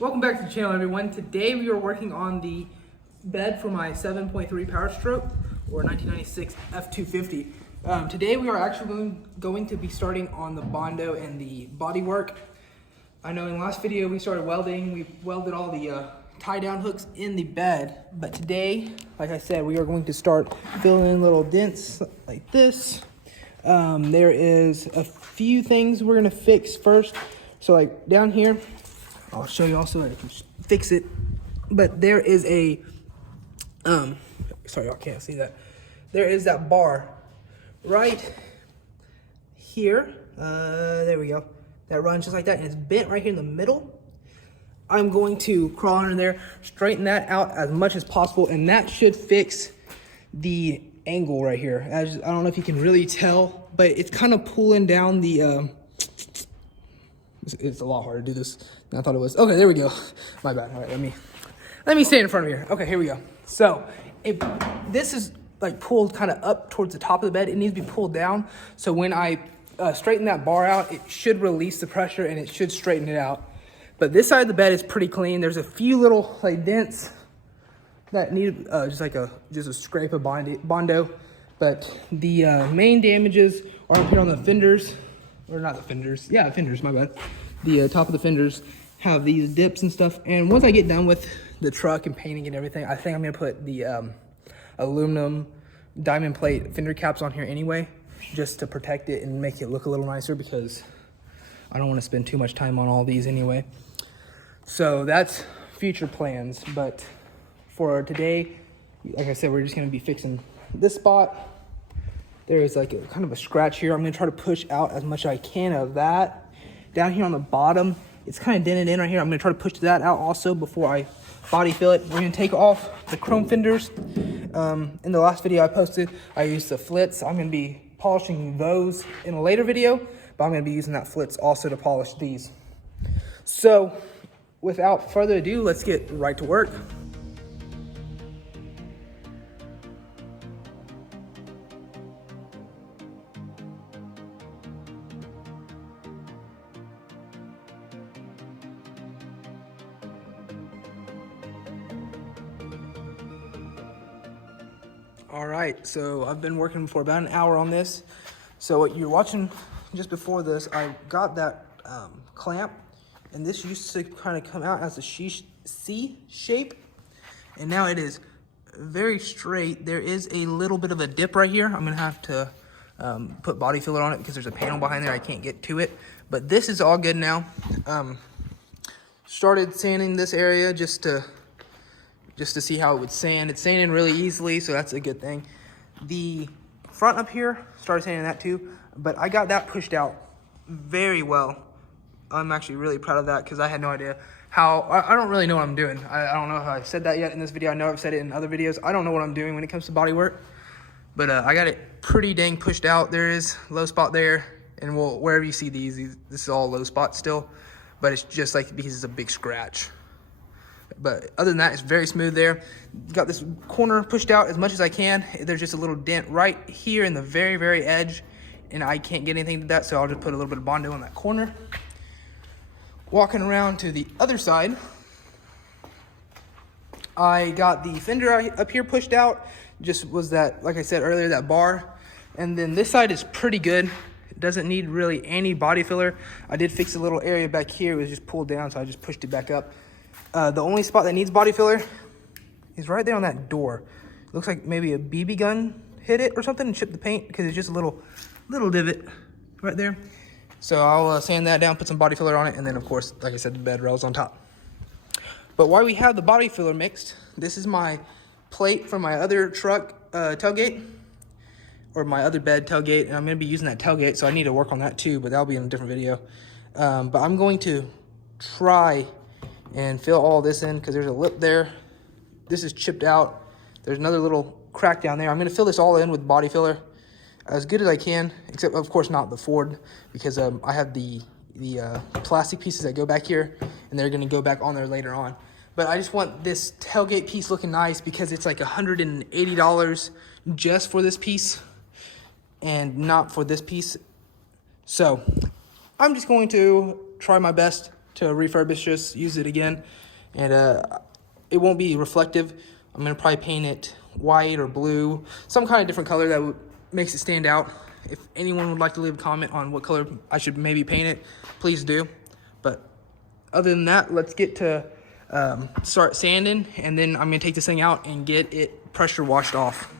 Welcome back to the channel, everyone. Today we are working on the bed for my 7.3 Power Stroke or 1996 F250. Today we are actually going to be starting on the Bondo and the body work. I know in the last video we started welding. We welded all the tie down hooks in the bed, but today, like I said, we are going to start filling in little dents like this. There is a few things we're gonna fix first. So like down here, I'll show you also how to fix it. But there is a, sorry, y'all can't see that. There is that bar right here. There we go. That runs just like that, and it's bent right here in the middle. I'm going to crawl under there, straighten that out as much as possible, and that should fix the angle right here. I don't know if you can really tell, but it's kind of pulling down the, it's a lot harder to do this than I thought it was. Okay, there we go. My bad. All right, let me stand in front of here. Okay, here we go. So if this is like pulled kind of up towards the top of the bed, it needs to be pulled down. So when I straighten that bar out, it should release the pressure and it should straighten it out. But this side of the bed is pretty clean. There's a few little like dents that need just a scrape of Bondo. But the main damages are up here on the fenders. Or not the fenders, yeah, fenders, my bad. The top of the fenders have these dips and stuff. And once I get done with the truck and painting and everything, I think I'm gonna put the aluminum diamond plate fender caps on here anyway, just to protect it and make it look a little nicer, because I don't wanna spend too much time on all these anyway. So that's future plans, but for today, like I said, we're just gonna be fixing this spot. There is like a kind of a scratch here. I'm gonna try to push out as much as I can of that. Down here on the bottom, it's kind of dented in right here. I'm gonna try to push that out also before I body fill it. We're gonna take off the chrome fenders. In the last video I posted, I used the flits. I'm gonna be polishing those in a later video, but I'm gonna be using that flits also to polish these. So without further ado, let's get right to work. All right, so I've been working for about an hour on this. So what you're watching just before this, I got that clamp, and this used to kind of come out as a C shape, and now it is very straight. There is a little bit of a dip right here. I'm gonna have to put body filler on it because there's a panel behind there. I can't get to it, but this is all good now. Started sanding this area just to see how it would sand. It's sanding really easily, so that's a good thing. The front up here, started sanding that too, but I got that pushed out very well. I'm actually really proud of that because I had no idea how, I don't really know what I'm doing. I don't know if I said that yet in this video. I know I've said it in other videos. I don't know what I'm doing when it comes to body work, but I got it pretty dang pushed out. There is low spot there, and wherever you see these, this is all low spot still, but it's just like because it's a big scratch. But other than that, it's very smooth there. Got this corner pushed out as much as I can. There's just a little dent right here in the very, very edge, and I can't get anything to that, so I'll just put a little bit of Bondo in that corner. Walking around to the other side, I got the fender up here pushed out. Just was that, like I said earlier, that bar. And then this side is pretty good. It doesn't need really any body filler. I did fix a little area back here. It was just pulled down, so I just pushed it back up. The only spot that needs body filler is right there on that door. It looks like maybe a BB gun hit it or something and chipped the paint, because it's just a little divot right there. So I'll sand that down, put some body filler on it, and then of course, like I said, the bed rails on top. But while we have the body filler mixed, this is my plate from my other truck tailgate, or my other bed tailgate, and I'm gonna be using that tailgate, so I need to work on that too, but that'll be in a different video. But I'm going to try and fill all this in because there's a lip there. This is chipped out. There's another little crack down there. I'm gonna fill this all in with body filler as good as I can, except of course not the Ford, because I have the plastic pieces that go back here, and they're gonna go back on there later on. But I just want this tailgate piece looking nice because it's like $180 just for this piece and not for this piece. So I'm just going to try my best to refurbish this, use it again, and it won't be reflective. I'm gonna probably paint it white or blue, some kind of different color that makes it stand out. If anyone would like to leave a comment on what color I should maybe paint it, please do. But other than that, let's get to start sanding, and then I'm gonna take this thing out and get it pressure washed off.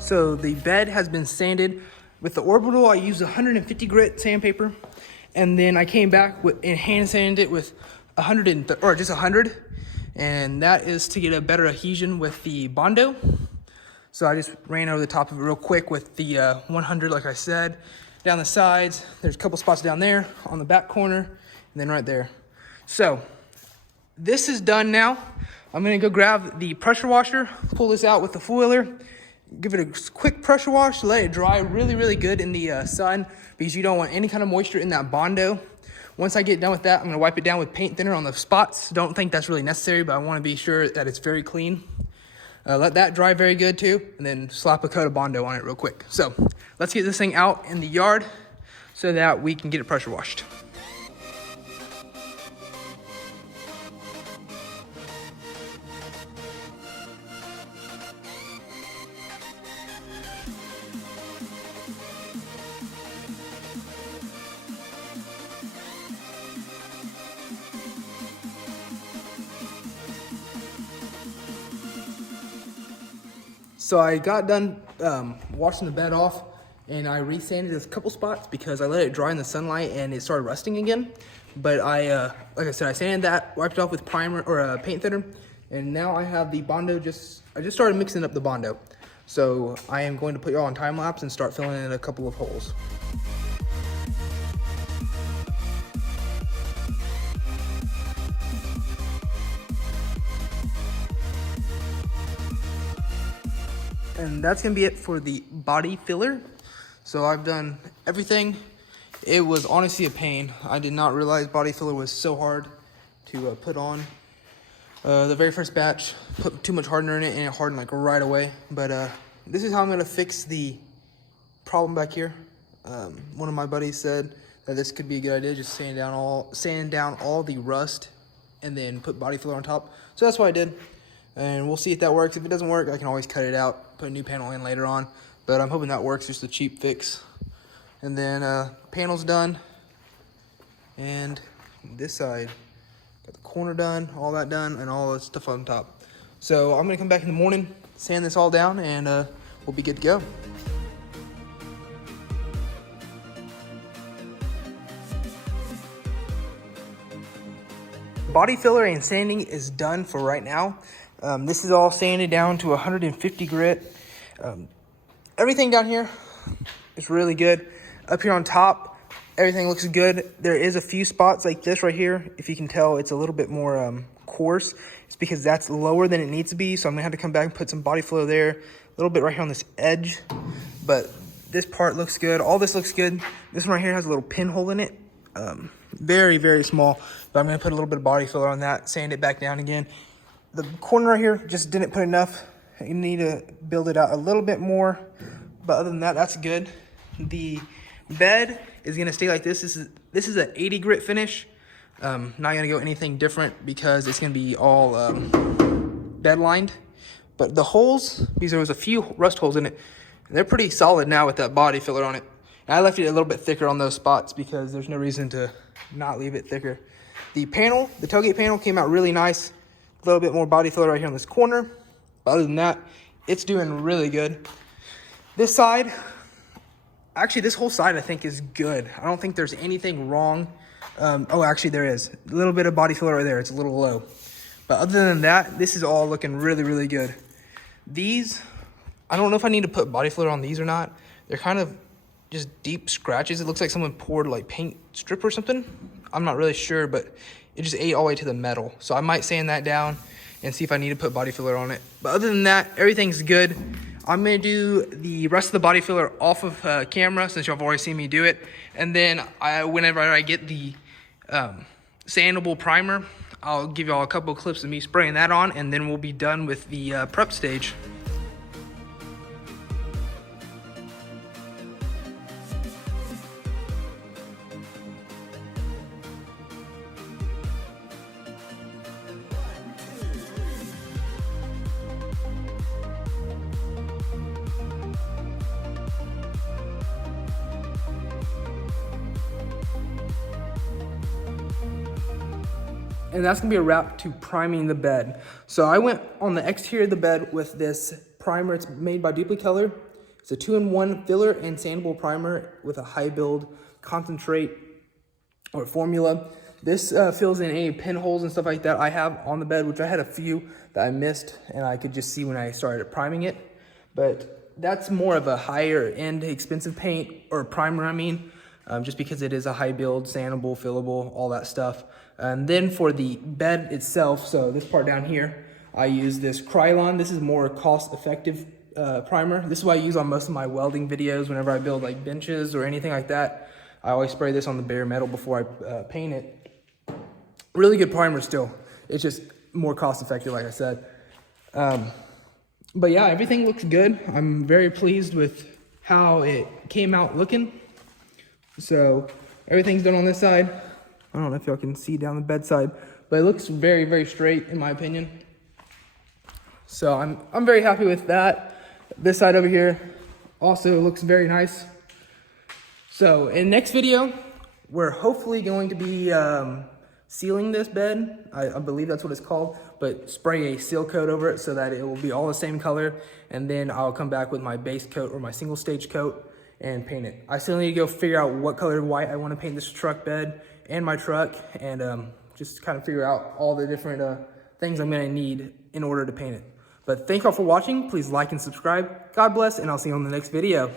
So the bed has been sanded. With the Orbital, I used 150 grit sandpaper, and then I came back and hand sanded it with 100, and that is to get a better adhesion with the Bondo. So I just ran over the top of it real quick with the 100, like I said, down the sides. There's a couple spots down there on the back corner, and then right there. So this is done now. I'm gonna go grab the pressure washer, pull this out with the foiler, give it a quick pressure wash, let it dry really, really good in the sun, because you don't want any kind of moisture in that Bondo. Once I get done with that, I'm gonna wipe it down with paint thinner on the spots. Don't think that's really necessary, but I wanna be sure that it's very clean. Let that dry very good too, and then slap a coat of Bondo on it real quick. So let's get this thing out in the yard so that we can get it pressure washed. So I got done washing the bed off, and I resanded a couple spots because I let it dry in the sunlight and it started rusting again. But like I said, I sanded that, wiped it off with primer or paint thinner, and now I have the Bondo. I just started mixing up the Bondo. So I am going to put y'all on time lapse and start filling in a couple of holes. And that's gonna be it for the body filler. So I've done everything. It was honestly a pain. I did not realize body filler was so hard to put on. The very first batch, put too much hardener in it, and it hardened like right away. But this is how I'm gonna fix the problem back here. One of my buddies said that this could be a good idea, just sand down all the rust and then put body filler on top. So that's what I did. And we'll see if that works. If it doesn't work, I can always cut it out, put a new panel in later on. But I'm hoping that works, just a cheap fix. And then panel's done. And this side, got the corner done, all that done, and all the stuff on top. So I'm gonna come back in the morning, sand this all down, and we'll be good to go. Body filler and sanding is done for right now. This is all sanded down to 150 grit. Everything down here is really good. Up here on top, everything looks good. There is a few spots like this right here. If you can tell, it's a little bit more coarse. It's because that's lower than it needs to be. So I'm gonna have to come back and put some body filler there. A little bit right here on this edge. But this part looks good. All this looks good. This one right here has a little pinhole in it. Very, very small. But I'm gonna put a little bit of body filler on that, sand it back down again. The corner right here just didn't put enough. You need to build it out a little bit more. But other than that, that's good. The bed is gonna stay like this. This is an 80 grit finish. Not gonna go anything different because it's gonna be all bed lined. But the holes, because there was a few rust holes in it, they're pretty solid now with that body filler on it. And I left it a little bit thicker on those spots because there's no reason to not leave it thicker. The panel, the tailgate panel came out really nice. A little bit more body filler right here on this corner. But other than that, it's doing really good. This side, actually this whole side I think is good. I don't think there's anything wrong. Oh, actually there is. A little bit of body filler right there. It's a little low. But other than that, this is all looking really, really good. These, I don't know if I need to put body filler on these or not. They're kind of just deep scratches. It looks like someone poured like paint strip or something. I'm not really sure, but it just ate all the way to the metal. So I might sand that down and see if I need to put body filler on it. But other than that, everything's good. I'm gonna do the rest of the body filler off of camera since y'all have already seen me do it. And then whenever I get the sandable primer, I'll give y'all a couple of clips of me spraying that on, and then we'll be done with the prep stage. And that's gonna be a wrap to priming the bed. So I went on the exterior of the bed with this primer. It's made by Deeply Color. It's a 2-in-1 filler and sandable primer with a high build concentrate or formula. This fills in any pinholes and stuff like that I have on the bed, which I had a few that I missed and I could just see when I started priming it. But that's more of a higher end expensive paint or primer, I mean, just because it is a high build, sandable, fillable, all that stuff. And then for the bed itself, so this part down here, I use this Krylon. This is more cost-effective primer. This is what I use on most of my welding videos whenever I build like benches or anything like that. I always spray this on the bare metal before I paint it. Really good primer still. It's just more cost-effective, like I said. But yeah, everything looks good. I'm very pleased with how it came out looking. So everything's done on this side. I don't know if y'all can see down the bedside, but it looks very, very straight in my opinion. So I'm very happy with that. This side over here also looks very nice. So in next video, we're hopefully going to be sealing this bed. I believe that's what it's called, but spray a seal coat over it so that it will be all the same color. And then I'll come back with my base coat or my single stage coat and paint it. I still need to go figure out what color white I want to paint this truck bed and my truck, and just kind of figure out all the different things I'm gonna need in order to paint it. But thank y'all for watching. Please like and subscribe. God bless, and I'll see you on the next video.